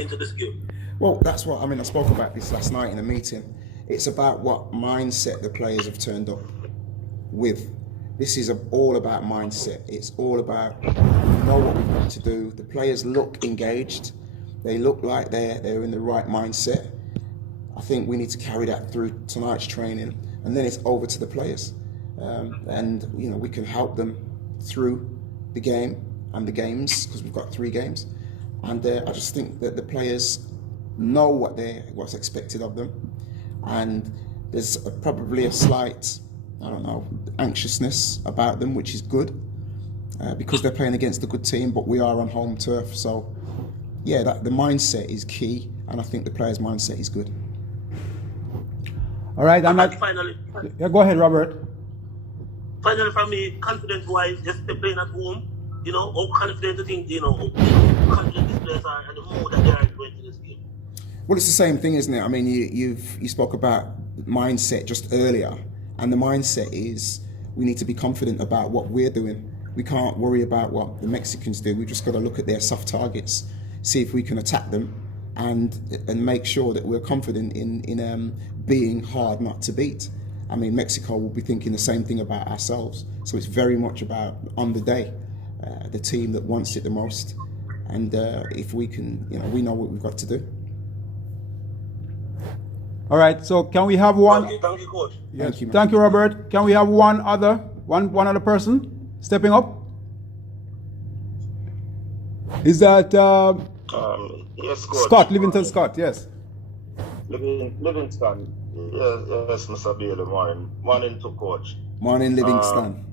into this game? Well, that's what, I mean, I spoke about this last night in a meeting. It's about what mindset the players have turned up with. This is all about mindset. It's all about, we know what we've got to do. The players look engaged. They look like they're in the right mindset. I think we need to carry that through tonight's training, and then it's over to the players. And you know, we can help them through the game and the games, because we've got 3 games. And I just think that the players know what's expected of them, and there's probably a slight, I don't know, anxiousness about them, which is good, because they're playing against a good team, but we are on home turf. So yeah, the mindset is key, and I think the players' mindset is good. All right, And finally, yeah, go ahead, Robert. Finally, from me, confidence-wise, just playing at home, you know, how confident do you think, how confident these players are and the mood that they are going to this game? Well, it's the same thing, isn't it? I mean, you spoke about mindset just earlier, and the mindset is we need to be confident about what we're doing. We can't worry about what the Mexicans do. We've just got to look at their soft targets, see if we can attack them, and make sure that we're confident in being hard not to beat. I mean, Mexico will be thinking the same thing about ourselves. So it's very much about on the day, the team that wants it the most, and if we can, we know what we've got to do. All right, so can we have one? Thank you, Coach. Yes. Thank you, man. Thank you, Robert. Can we have one other person stepping up? Is that Yes, Coach. Scott, Livingston Scott? Yes. Livingston. Yes, Mr. Bailey. Morning to Coach. Morning, Livingston.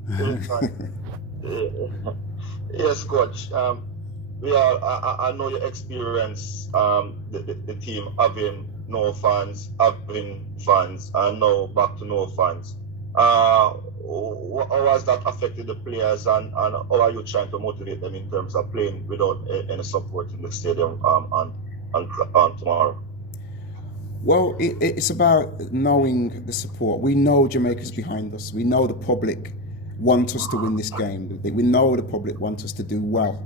Yes, Coach. I know your experience, the team having no fans, having fans, and now back to no fans. How has that affected the players, and how are you trying to motivate them in terms of playing without any support in the stadium on tomorrow? Well, it's about knowing the support. We know Jamaica's behind us. We know the public want us to win this game. We know the public want us to do well.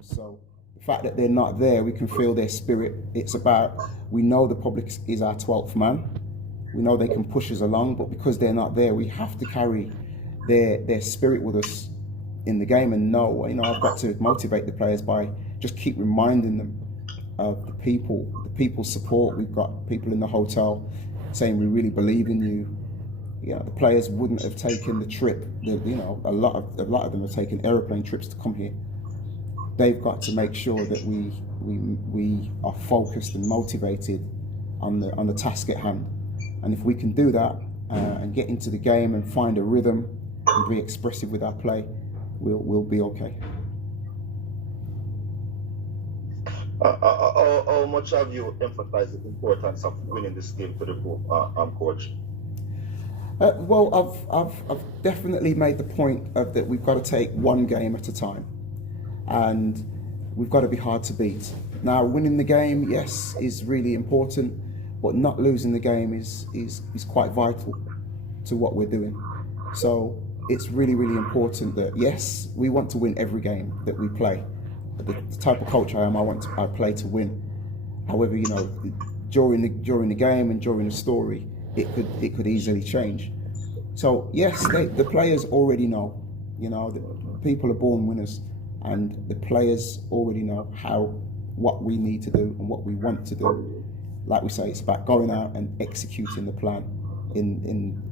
So the fact that they're not there, we can feel their spirit. It's about, we know the public is our 12th man. We know they can push us along, but because they're not there, we have to carry their spirit with us in the game. And I've got to motivate the players by just keep reminding them of the people's support. We've got people in the hotel saying we really believe in you. The players wouldn't have taken the trip. A lot of them have taken aeroplane trips to come here. They've got to make sure that we are focused and motivated on the task at hand. And if we can do that and get into the game and find a rhythm and be expressive with our play, we'll be okay. How much have you emphasized the importance of winning this game to the Coach? Well, I've definitely made the point of that we've got to take one game at a time, and we've got to be hard to beat. Now, winning the game, yes, is really important, but not losing the game is quite vital to what we're doing. So it's really, really important that, yes, we want to win every game that we play. The type of coach I am, I play to win. However, during the game and during the story, it could easily change. So yes, the players already know. The people are born winners, and the players already know what we need to do and what we want to do. Like we say, it's about going out and executing the plan in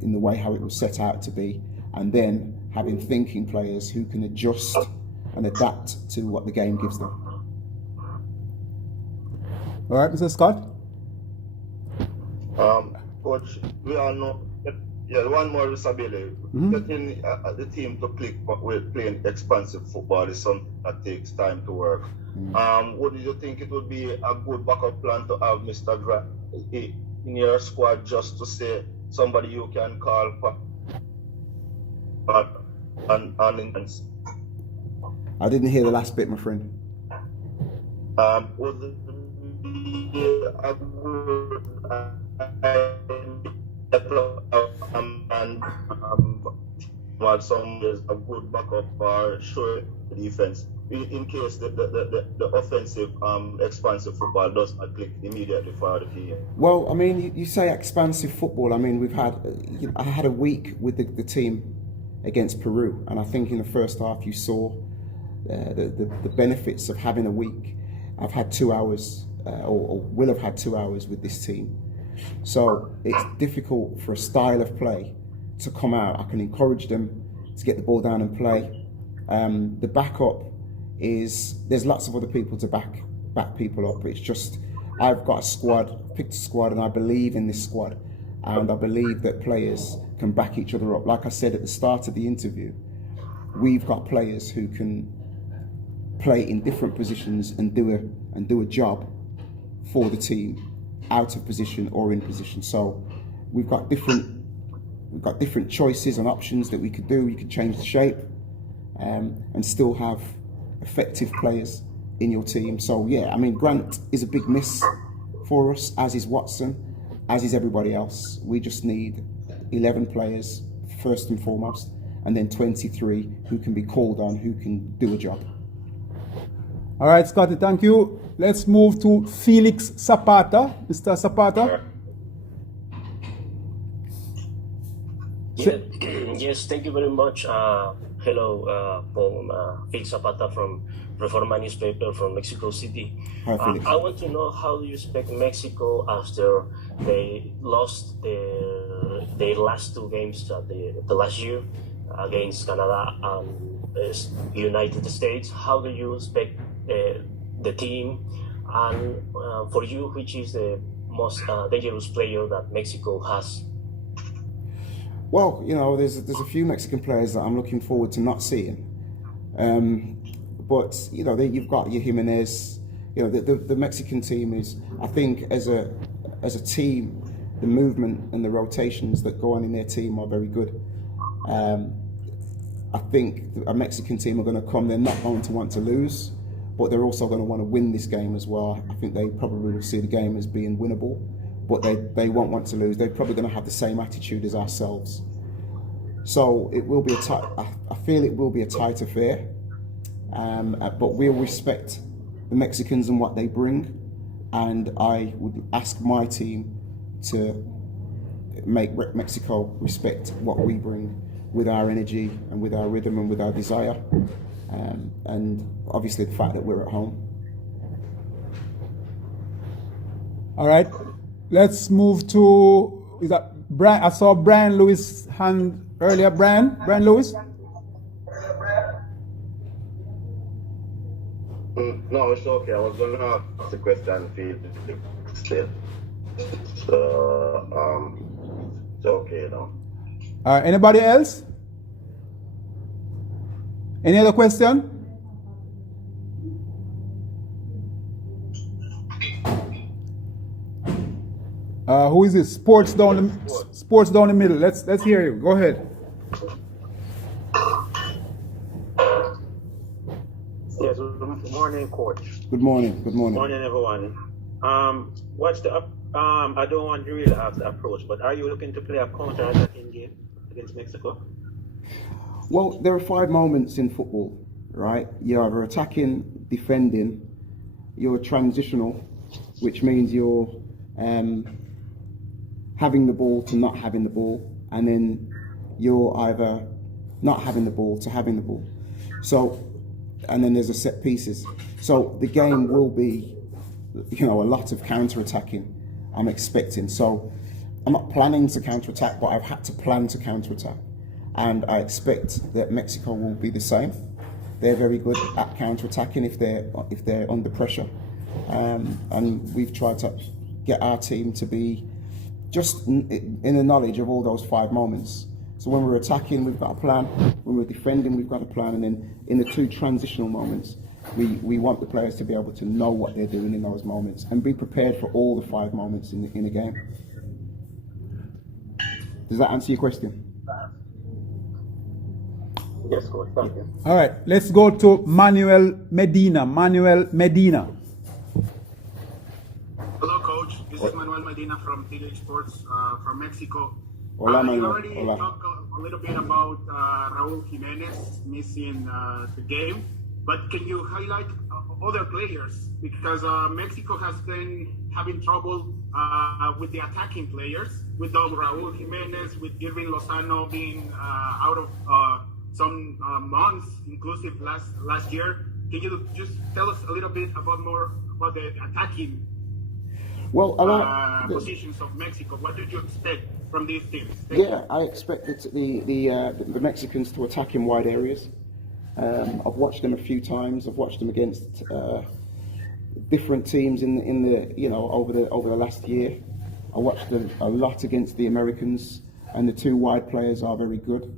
the way how it was set out to be, and then having thinking players who can adjust and adapt to what the game gives them. All right, Mr. Scott? Coach, we all know, one more, Mr. Bailey. Getting the team to click with playing expansive football is something that takes time to work. Would you think it would be a good backup plan to have Mr. Grant in your squad, just to say somebody you can call and I didn't hear the last bit, my friend. Would it be a good some is a good backup for sure the defense in case the offensive, expansive football does not click immediately for the team? Well, I mean, you say expansive football. I mean, I had a week with the team against Peru, and I think in the first half you saw the benefits of having a week. I've had 2 hours, or will have had 2 hours with this team. So it's difficult for a style of play to come out. I can encourage them to get the ball down and play. The backup is, there's lots of other people to back people up. It's just, I've got a squad, picked a squad, and I believe in this squad. And I believe that players can back each other up. Like I said at the start of the interview, we've got players who can play in different positions and do a job for the team, out of position or in position. So we've got different choices and options that we could do. You could change the shape and still have effective players in your team. So yeah, I mean, Grant is a big miss for us, as is Watson, as is everybody else. We just need 11 players first and foremost, and then 23 who can be called on, who can do a job. All right, Scotty, thank you. Let's move to Felix Zapata. Mr. Zapata. Yes, thank you very much. Hello, Paul. Felix Zapata from Reforma newspaper from Mexico City. Hi, Felix. I want to know, how do you expect Mexico after they lost their last two games the last year against Canada and United States? How do you expect the team, and for you, which is the most dangerous player that Mexico has? Well, you know, there's a few Mexican players that I'm looking forward to not seeing. But, you know, you've got your Jimenez. You know, the Mexican team is, I think, as a team, the movement and the rotations that go on in their team are very good. I think a Mexican team are going to come, they're not going to want to lose, but they're also going to want to win this game as well. I think they probably will see the game as being winnable, but they won't want to lose. They're probably going to have the same attitude as ourselves. So it will be I feel it will be a tight affair, but we'll respect the Mexicans and what they bring, and I would ask my team to make Mexico respect what we bring with our energy and with our rhythm and with our desire, and obviously the fact that we're at home. All right, let's move to, is that Brian? I saw Brian Lewis' hand earlier. Brian Lewis? No, it's okay. I was going to ask the question still. So, it's okay now. All right, anybody else? Any other question? Who is this? Sports down the middle. Let's hear you. Go ahead. Yes, good morning, Coach. Good morning. Good morning. Morning, everyone. What's the I don't want to really have the approach, but are you looking to play a counter-attacking game against Mexico? Well, there are 5 moments in football, right? You're either attacking, defending, you're transitional, which means you're having the ball to not having the ball, and then you're either not having the ball to having the ball. So, and then there's a set pieces. So the game will be, you know, a lot of counter-attacking, I'm expecting. So I'm not planning to counter-attack, but I've had to plan to counter-attack. And I expect that Mexico will be the same. They're very good at counter-attacking if they're under pressure. And we've tried to get our team to be just in the knowledge of all those 5 moments. So when we're attacking, we've got a plan. When we're defending, we've got a plan. And then in the 2 transitional moments, we want the players to be able to know what they're doing in those moments and be prepared for all the 5 moments in a game. Does that answer your question? Yes, Coach. Thank you. All right, let's go to Manuel Medina. Hello, Coach. This is Manuel Medina from TJ Sports from Mexico. Hola, you Manuel. already Hola. talked a little bit about Raúl Jiménez missing the game. But can you highlight other players? Because Mexico has been having trouble with the attacking players, with Raúl Jiménez, with Irving Lozano being out of some months, inclusive last year. Can you just tell us a little bit more about the attacking positions of Mexico? What did you expect from these teams? I expected the Mexicans to attack in wide areas. I've watched them a few times. I've watched them against different teams in the over the last year. I watched them a lot against the Americans, and the two wide players are very good.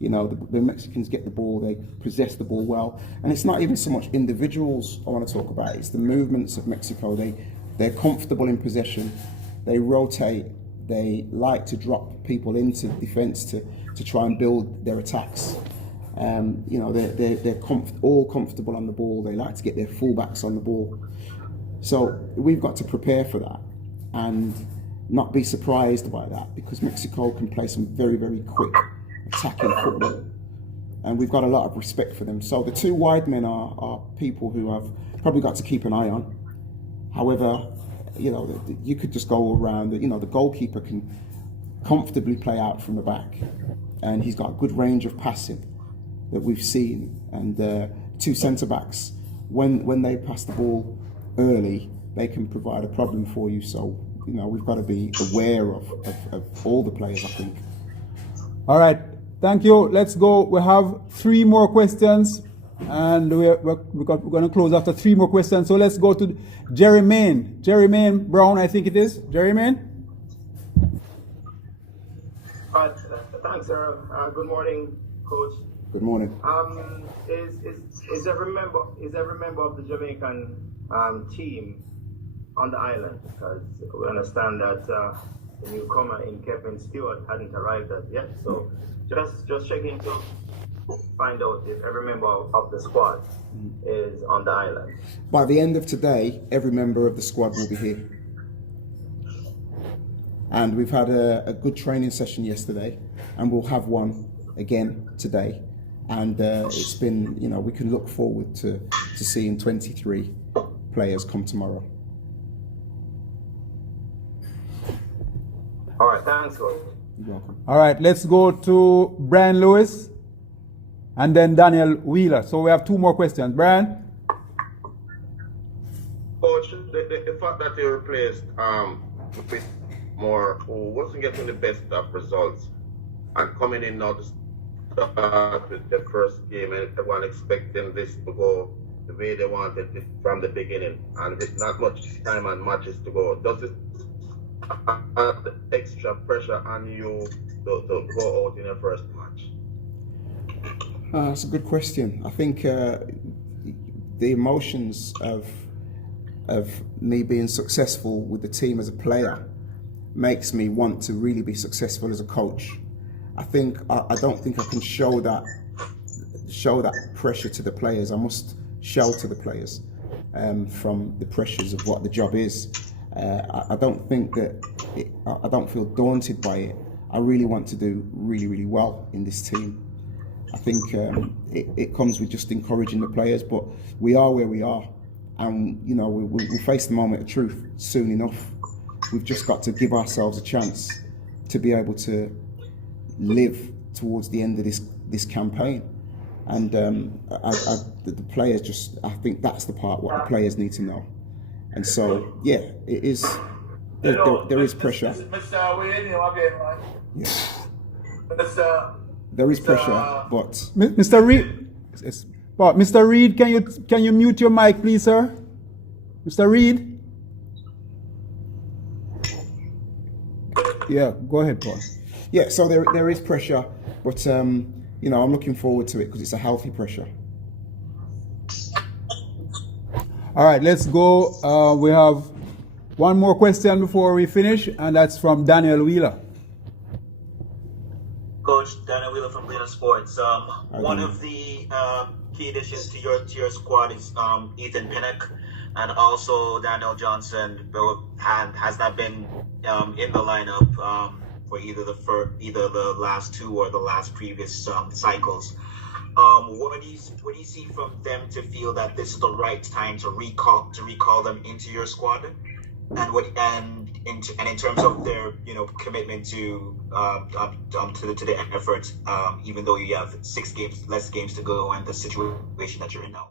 The Mexicans get the ball, they possess the ball well, and it's not even so much individuals I want to talk about. It's the movements of Mexico. They're comfortable in possession. They rotate. They like to drop people into defence to try and build their attacks. They're all comfortable on the ball. They like to get their fullbacks on the ball. So we've got to prepare for that and not be surprised by that, because Mexico can play some very, very quick attacking football, and we've got a lot of respect for them. So the two wide men are people who I've probably got to keep an eye on. However, you could just go around. The goalkeeper can comfortably play out from the back, and he's got a good range of passing that we've seen. And two centre backs, when they pass the ball early, they can provide a problem for you. So we've got to be aware of all the players, I think. All right, thank you. Let's go. We have 3 more questions, and we're going to close after 3 more questions. So let's go to Jermaine Brown, I think it is. Jermaine? Thanks, sir. Good morning, Coach. Good morning. Is every member of the Jamaican team on the island? Because we understand that the newcomer in Kevin Stewart hadn't arrived as yet. So just checking to find out if every member of the squad is on the island. By the end of today, every member of the squad will be here. And we've had a good training session yesterday, and we'll have one again today. And it's been, we can look forward to seeing 23 players come tomorrow. All right, thanks, Coach. You're welcome. All right, let's go to Brian Lewis and then Daniel Wheeler. So we have 2 more questions. Brian? Coach, the fact that you replaced with more who wasn't getting the best of results and coming in now to start with the first game, and everyone expecting this to go the way they wanted it from the beginning, and with not much time and matches to go, does it add extra pressure on you to go out in your first match? That's a good question. I think the emotions of me being successful with the team as a player makes me want to really be successful as a coach. I don't think I can show that pressure to the players. I must shelter the players from the pressures of what the job is. I don't feel daunted by it. I really want to do really, really well in this team. I think it comes with just encouraging the players, but we are where we are, and we'll face the moment of truth soon enough. We've just got to give ourselves a chance to be able to live towards the end of this campaign. And the players I think that's the part what the players need to know. And so, yeah, it is. There is pressure. Yeah. There is pressure, but Mr. Reed, Mr. Reed, can you mute your mic, please, sir? Mr. Reed. Yeah, go ahead, Paul. Yeah, so there is pressure, but I'm looking forward to it because it's a healthy pressure. All right, let's go. We have 1 more question before we finish, and that's from Daniel Wheeler. Coach, Daniel Wheeler from Leader Sports. One of the key additions to your squad is Ethan Pinnock, and also Daniel Johnson has not been in the lineup for either the last 2 or the last previous cycles. What do you see from them to feel that this is the right time to recall them into your squad, and in terms of their commitment to the effort, even though you have less games to go and the situation that you're in now.